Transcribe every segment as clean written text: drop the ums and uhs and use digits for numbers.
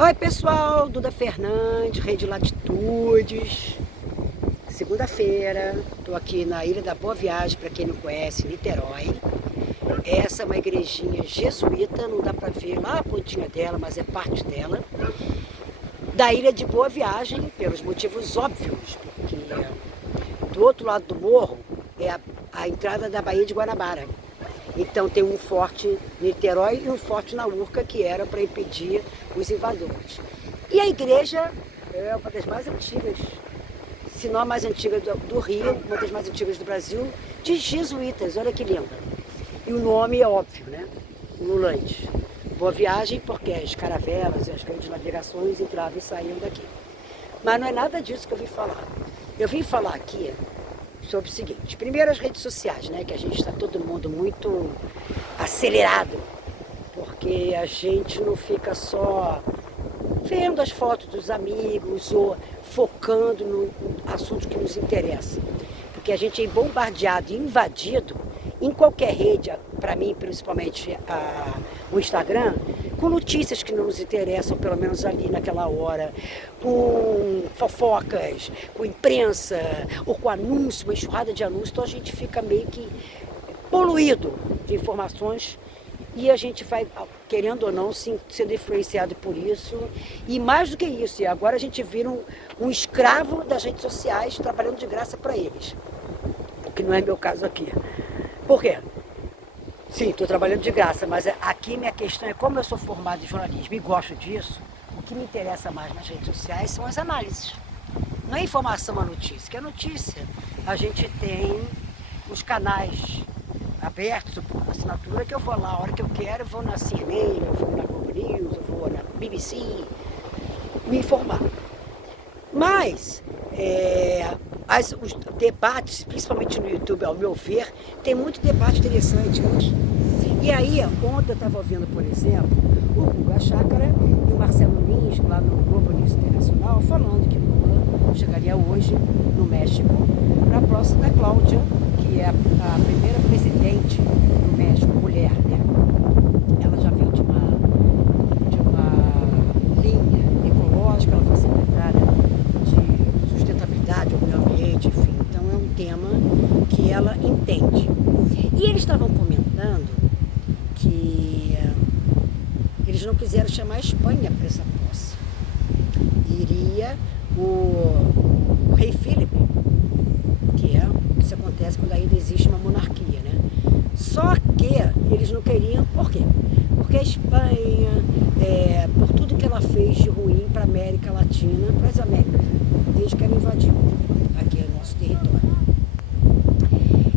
Oi pessoal, Duda Fernandes, Rede Latitudes. Segunda-feira, estou aqui na Ilha da Boa Viagem, para quem não conhece, Niterói. Essa é uma igrejinha jesuíta, não dá para ver lá a pontinha dela, mas é parte dela. Da Ilha de Boa Viagem, pelos motivos óbvios, porque do outro lado do morro é a entrada da Baía de Guanabara. Então tem um forte em Niterói e um forte na Urca, que era para impedir os invasores. E a igreja é uma das mais antigas, se não a mais antiga do Rio, uma das mais antigas do Brasil, de jesuítas, olha que linda. E o nome é óbvio, né? Ululante. Boa Viagem, porque as caravelas e as grandes navegações entravam e saíam daqui. Mas não é nada disso que eu vim falar. Eu vim falar aqui sobre o seguinte: primeiro, as redes sociais, né? Que a gente está todo mundo muito acelerado, porque a gente não fica só vendo as fotos dos amigos ou focando no assunto que nos interessa. Porque a gente é bombardeado e invadido em qualquer rede, para mim principalmente o Instagram, com notícias que não nos interessam, pelo menos ali naquela hora, com fofocas, com imprensa, ou com anúncio, uma enxurrada de anúncios. Então a gente fica meio que poluído de informações e a gente vai, querendo ou não, sendo influenciado por isso. E mais do que isso, agora a gente vira um escravo das redes sociais, trabalhando de graça para eles, o que não é meu caso aqui. Por quê? Sim, estou trabalhando de graça, mas aqui minha questão é, como eu sou formado em jornalismo e gosto disso, o que me interessa mais nas redes sociais são as análises. Não é informação, a notícia, que a notícia a gente tem os canais abertos, por assinatura, que eu vou lá a hora que eu quero, eu vou na CNN, eu vou na Globo News, eu vou na BBC, me informar. Mas os debates, principalmente no YouTube, ao meu ver, tem muito debate interessante. E aí, ontem eu estava ouvindo, por exemplo, o Guga Chakra e o Marcelo Lins, lá no Globo News Internacional, falando que Lula chegaria hoje no México para a próxima da Cláudia, que é a primeira presidente do México, mulher, né? Ela já vem de uma linha ecológica, ela foi secretária de sustentabilidade, ao meio ambiente, enfim. Então é um tema que ela entende. E eles estavam comentando que eles não quiseram chamar a Espanha para essa posse. Iria o rei Filipe, que é o que acontece quando ainda existe uma monarquia, né? Só que eles não queriam, por quê? Porque a Espanha, por tudo que ela fez de ruim para a América Latina, para as Américas, eles querem invadir aqui o nosso território.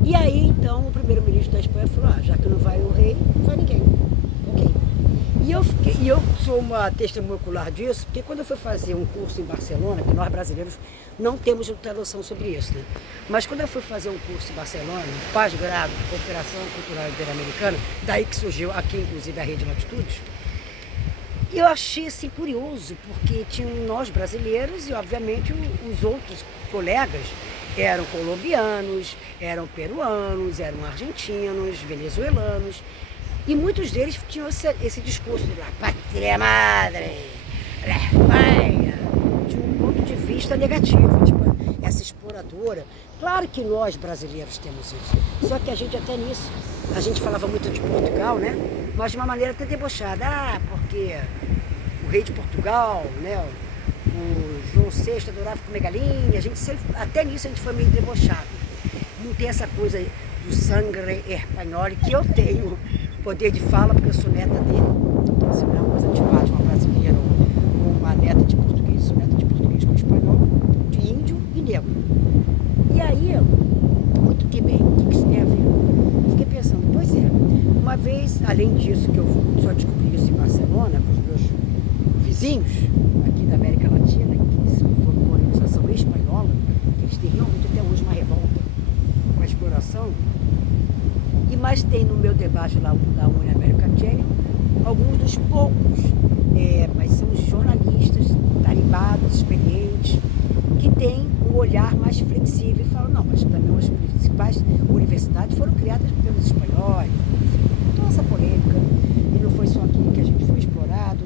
E aí, então, o primeiro-ministro da Espanha falou, já que não vai o rei, não vai ninguém. Ok. E eu sou uma testemunha ocular disso, porque quando eu fui fazer um curso em Barcelona, que nós brasileiros não temos muita noção sobre isso, né? Mas quando eu fui fazer um curso em Barcelona, pós-grado de Cooperação Cultural Ibero-Americana, daí que surgiu aqui, inclusive, a Rede Latitudes, eu achei assim curioso, porque tinham nós brasileiros e, obviamente, os outros colegas eram colombianos, eram peruanos, eram argentinos, venezuelanos, e muitos deles tinham esse discurso de pátria madre, la Espanha, de um ponto de vista negativo, tipo, essa exploradora. Claro que nós brasileiros temos isso, só que a gente até nisso, a gente falava muito de Portugal, né? Mas de uma maneira até debochada, porque o rei de Portugal, né? O João VI adorava comer galinha, a gente sempre, até nisso a gente foi meio debochado. Não tem essa coisa do sangue espanhol, que eu tenho poder de fala, porque eu sou neta dele. Então, assim, não é uma coisa antipática, uma brasileira ou uma neta de português, sou neta de português com espanhol, de índio e negro. E aí, muito que bem, o que isso tem a ver? Eu fiquei pensando, pois é, uma vez, além disso, que eu só descobri isso em Barcelona, com os meus vizinhos aqui da América Latina, que foi colonização espanhola, que eles têm realmente até hoje uma revolta com a exploração. E mais tem no meu debate lá da União American Channel, alguns dos poucos, mas são jornalistas tarimbados, experientes, que têm um olhar mais flexível e falam, não, mas também as principais universidades foram criadas pelos espanhóis, enfim, toda essa polêmica, e não foi só aqui que a gente foi explorado.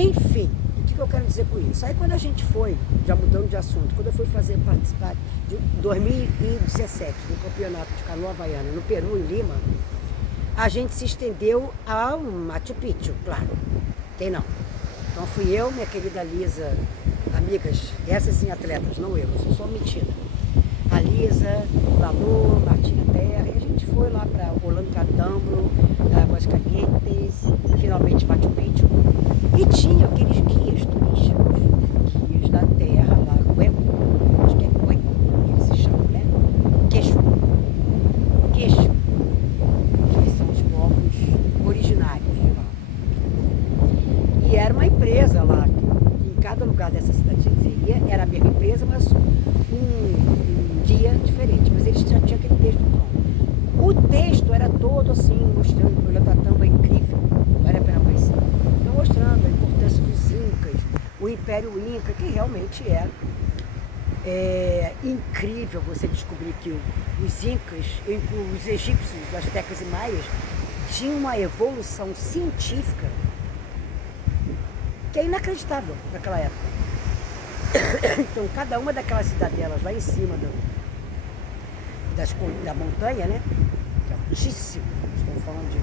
Enfim, o que eu quero dizer com isso? Aí quando a gente foi, já mudando de assunto, quando eu fui participar de 2017 do campeonato de canoa havaiana no Peru, em Lima, a gente se estendeu ao Machu Picchu, claro. Tem não. Então fui eu, minha querida Lisa, amigas, essas sim atletas, não eu sou só mentira. A Lisa, Lalu, Martina Terra, e a gente foi lá para Orlando Catambro, Aguascalientes, finalmente Machu Picchu. E tinha aqueles guias turísticos, guias da terra lá, Cuenca, acho que é Cuenca que eles se chamam, né? Quechua, que são os povos originários de lá. E era uma empresa lá, que em cada lugar dessa cidade que você ia, era a mesma empresa, mas um guia diferente, mas eles já tinham aquele texto pronto. O texto era todo assim, mostrando que o Ollantaytambo é incrível, vale a pena conhecer. Então mostrando a importância dos Incas, o Império Inca, que realmente é incrível você descobrir que os Incas, os egípcios, os astecas e maias, tinham uma evolução científica que é inacreditável naquela época. Então, cada uma daquelas cidadelas lá em cima da montanha, né? Que é altíssimo, estamos falando de...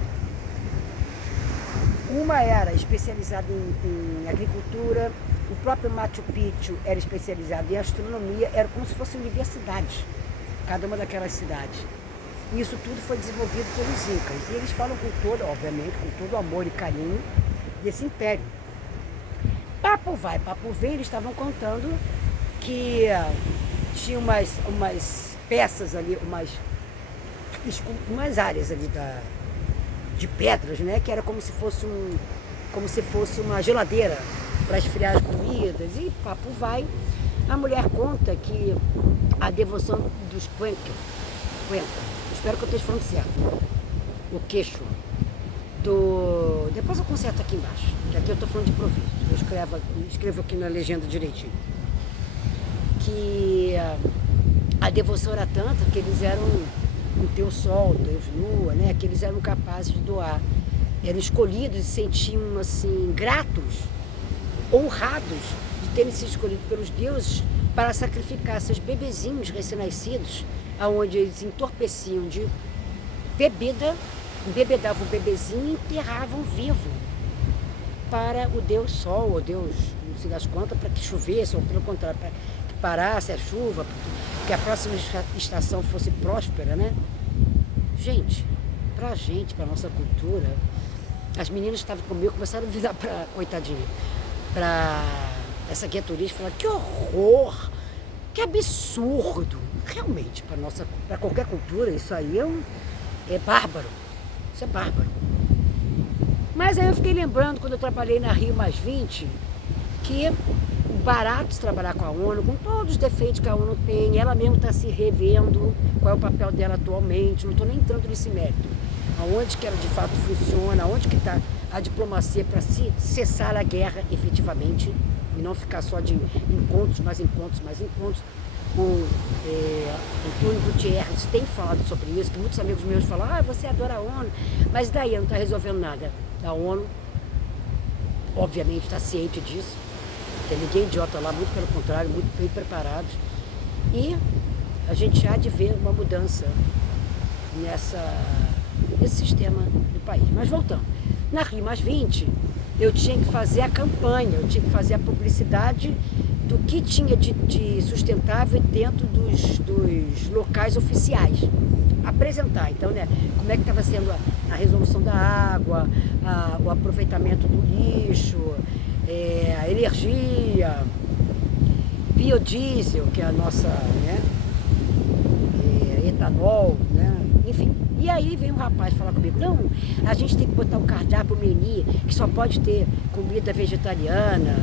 Uma era especializada em agricultura, o próprio Machu Picchu era especializado em astronomia, era como se fossem universidades, cada uma daquelas cidades. E isso tudo foi desenvolvido pelos Incas. E eles falam com todo, obviamente, com todo o amor e carinho desse império. Papo vai, papo vem, eles estavam contando que tinha umas peças ali, umas áreas ali de pedras, né? Que era como se fosse uma geladeira para esfriar as comidas. E papo vai. A mulher conta que a devoção dos Cuenca, espero que eu esteja falando certo, o queixo, depois eu conserto aqui embaixo, que aqui eu estou falando de improviso, eu escrevo aqui na legenda direitinho, que a devoção era tanta que eles eram o Deus Sol, o Deus Lua, né? Que eles eram capazes de doar, eram escolhidos e sentiam assim, gratos, honrados de terem sido escolhidos pelos deuses para sacrificar seus bebezinhos recém-nascidos, aonde eles entorpeciam de bebida, embebedavam o bebezinho e enterravam vivo para o Deus Sol, o Deus, não sei das quantas, para que chovesse, ou pelo contrário, para que parasse a chuva, que a próxima estação fosse próspera, né? Gente, para nossa cultura, as meninas que estavam comigo começaram a virar para, coitadinha, para essa guia turística, falaram, que horror, que absurdo. Realmente, para qualquer cultura, isso aí é bárbaro. Isso é bárbaro. Mas aí eu fiquei lembrando, quando eu trabalhei na Rio+20, que o barato de trabalhar com a ONU, com todos os defeitos que a ONU tem, ela mesma está se revendo, qual é o papel dela atualmente, não estou nem entrando nesse mérito. Aonde que ela de fato funciona, aonde que está a diplomacia para se cessar a guerra efetivamente, e não ficar só de encontros, mais encontros, mais encontros. O Antônio Gutierrez tem falado sobre isso, que muitos amigos meus falam, você adora a ONU, mas daí não está resolvendo nada. A ONU, obviamente, está ciente disso, tem ninguém idiota lá, muito pelo contrário, muito bem preparados. E a gente há de ver uma mudança nesse sistema do país. Mas voltando, na Rio+20, eu tinha que fazer a campanha, eu tinha que fazer a publicidade do que tinha de sustentável dentro dos locais oficiais. Apresentar, então, né, como é que estava sendo a resolução da água, o aproveitamento do lixo, a energia, biodiesel, que é a nossa, né, etanol, né, enfim. E aí vem um rapaz falar comigo, não, a gente tem que botar um cardápio menu que só pode ter comida vegetariana,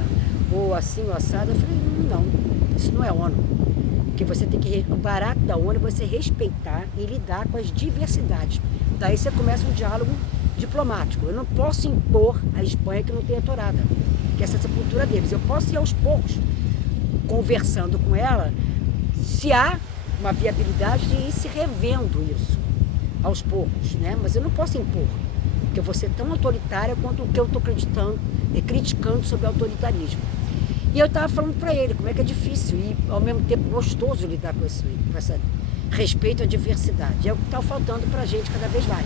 ou assim, ou assado. Eu falei, não, isso não é ONU. Porque você tem que, o barato da ONU é você respeitar e lidar com as diversidades. Daí você começa um diálogo diplomático. Eu não posso impor à Espanha que não tenha tourada, que essa é a cultura deles. Eu posso ir aos poucos, conversando com ela, se há uma viabilidade de ir se revendo isso, aos poucos, né? Mas eu não posso impor. que eu vou ser tão autoritária quanto o que eu estou criticando sobre o autoritarismo. E eu estava falando para ele como é que é difícil e ao mesmo tempo gostoso lidar com esse respeito à diversidade. É o que está faltando para a gente cada vez mais.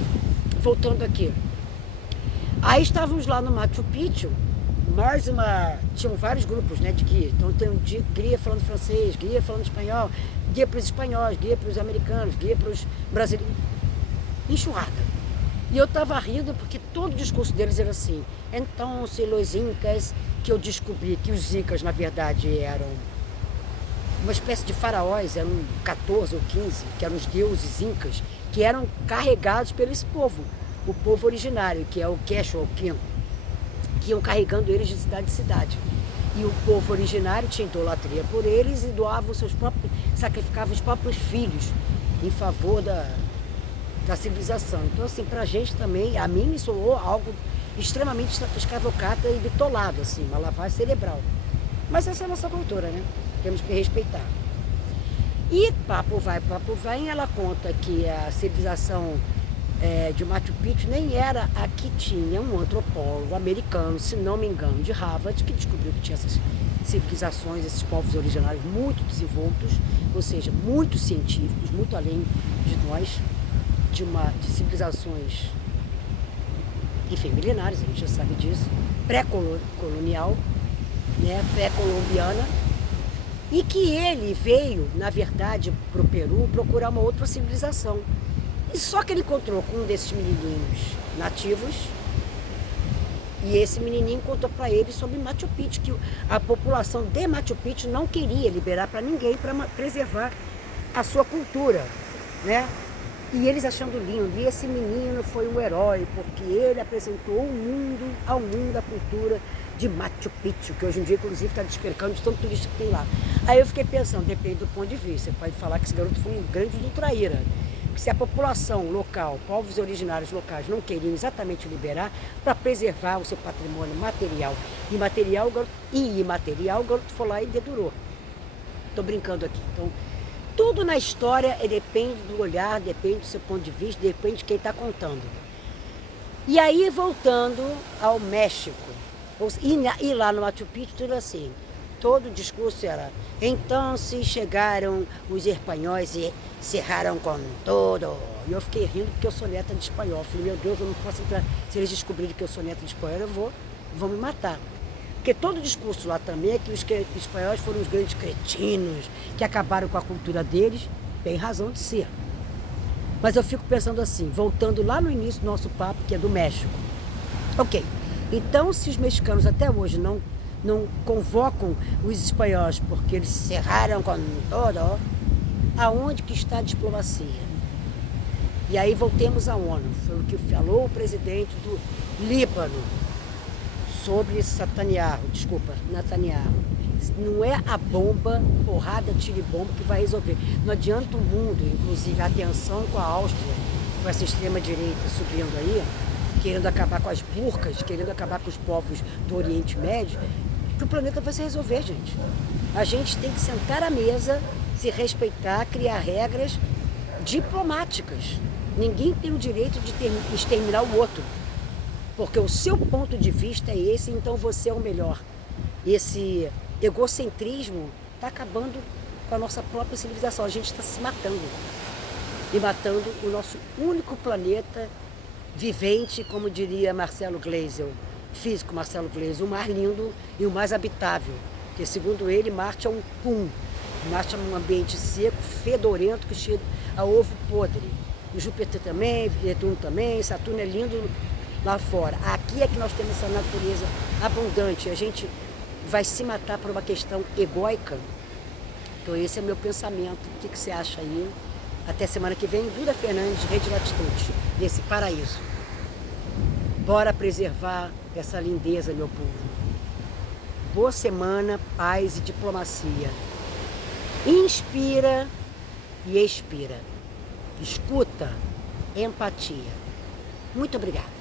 Voltando aqui. Aí estávamos lá no Machu Picchu, tinham vários grupos, né, de guia. Então tem um guia falando francês, guia falando espanhol, guia para os espanhóis, guia para os americanos, guia para os brasileiros. Enxurrada. E eu estava rindo porque todo o discurso deles era assim. Então, se os incas, que eu descobri que os incas, na verdade, eram uma espécie de faraós, eram 14 ou 15, que eram os deuses incas, que eram carregados pelo esse povo, o povo originário, que é o Quechua, o Quim, que iam carregando eles de cidade em cidade. E o povo originário tinha idolatria por eles e doavam sacrificavam os próprios filhos em favor da civilização. Então, assim, pra gente também, a mim me soou algo extremamente escravocrata e bitolado, assim, uma lavagem cerebral. Mas essa é a nossa cultura, né? Temos que respeitar. E papo vai, ela conta que a civilização de Machu Picchu nem era a que tinha um antropólogo americano, se não me engano, de Harvard, que descobriu que tinha essas civilizações, esses povos originários muito desenvoltos, ou seja, muito científicos, muito além de nós, de civilizações, enfim, milenares, a gente já sabe disso, pré-colonial, né, pré-colombiana, e que ele veio, na verdade, para o Peru procurar uma outra civilização. E só que ele encontrou com um desses menininhos nativos, e esse menininho contou para ele sobre Machu Picchu, que a população de Machu Picchu não queria liberar para ninguém para preservar a sua cultura, né? E eles achando lindo, e esse menino foi um herói, porque ele apresentou ao mundo a cultura de Machu Picchu, que hoje em dia, inclusive, está despercando de tanto turista que tem lá. Aí eu fiquei pensando, depende do ponto de vista, você pode falar que esse garoto foi um grande do traíra, que se a população local, povos originários locais, não queriam exatamente liberar para preservar o seu patrimônio material e imaterial, o garoto foi lá e dedurou. Estou brincando aqui. Então, tudo na história depende do olhar, depende do seu ponto de vista, depende de quem está contando. E aí, voltando ao México, e lá no Machu Picchu, tudo assim, todo o discurso era, então se chegaram os espanhóis e cerraram com todo. E eu fiquei rindo porque eu sou neta de espanhol. Eu falei, meu Deus, eu não posso entrar. Se eles descobrirem que eu sou neta de espanhol, vão me matar. Porque todo o discurso lá também é que os espanhóis foram os grandes cretinos, que acabaram com a cultura deles, tem razão de ser. Mas eu fico pensando assim, voltando lá no início do nosso papo, que é do México. Ok, então se os mexicanos até hoje não convocam os espanhóis porque eles cerraram com todo, aonde que está a diplomacia? E aí voltemos à ONU, foi o que falou o presidente do Líbano, sobre Netanyahu. Não é a bomba, porrada, tiro e bomba que vai resolver. Não adianta o mundo, inclusive a tensão com a Áustria, com essa extrema-direita subindo aí, querendo acabar com as burcas, querendo acabar com os povos do Oriente Médio, que o planeta vai se resolver, gente. A gente tem que sentar à mesa, se respeitar, criar regras diplomáticas. Ninguém tem o direito de exterminar o outro. Porque o seu ponto de vista é esse, então você é o melhor. Esse egocentrismo está acabando com a nossa própria civilização. A gente está se matando. E matando o nosso único planeta vivente, como diria Marcelo Gleizes, físico Marcelo Gleizes, o mais lindo e o mais habitável. Porque, segundo ele, Marte é um pum. Marte é um ambiente seco, fedorento, que cheira a ovo podre. E Júpiter também, Netuno também, Saturno é lindo lá fora. Aqui é que nós temos essa natureza abundante. A gente vai se matar por uma questão egóica. Então esse é o meu pensamento. O que você acha aí? Até semana que vem, Duda Fernandes, Rede Latitude, nesse paraíso. Bora preservar essa lindeza, meu povo. Boa semana, paz e diplomacia. Inspira e expira. Escuta, empatia. Muito obrigada.